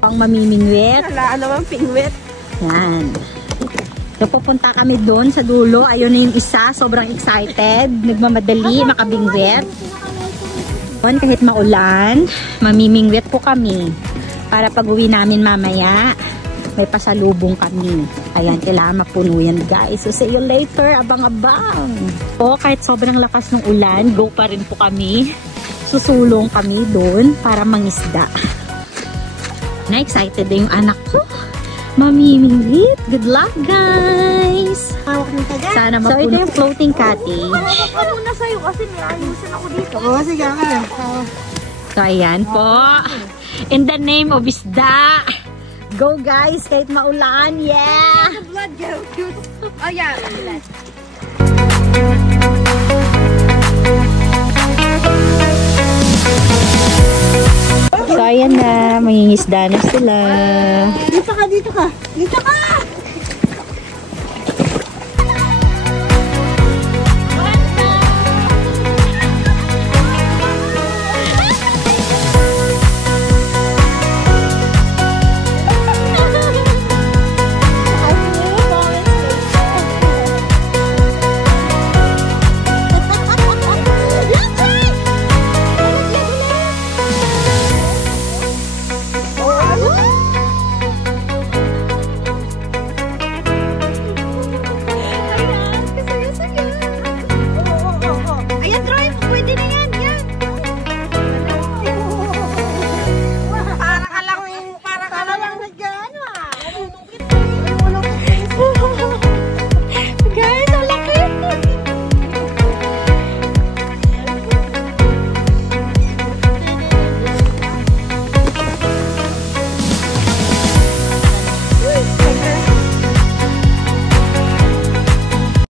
Ang mamimingwit. Wala naman pingwit. Yan. So, pupunta kami doon sa dulo. Ayun na yung isa. Sobrang excited. Nagmamadali, makabingwit. Kahit maulan, mamimingwit po kami. Para pag-uwi namin mamaya, may pasalubong kami. Ayan, kailangan mapuno yan, guys. So, see you later. Abang-abang. Po, kahit sobrang lakas ng ulan, go pa rin po kami. Susulong kami doon para mangisda. Na-excited na yung anak ko. Mamimingwit. Good luck, guys! Sana mapuno. So, ito yung floating cottage. Ano na sa'yo kasi may ayusin ako dito. Oo, sige ka. So, ayan po. In the name of isda. Go, guys! Kahit maulan. Yeah! The blood goes. Oh, yeah. Blood. So, ayan na. Mangingisda na sila. Dito ka, dito ka. Dito ka!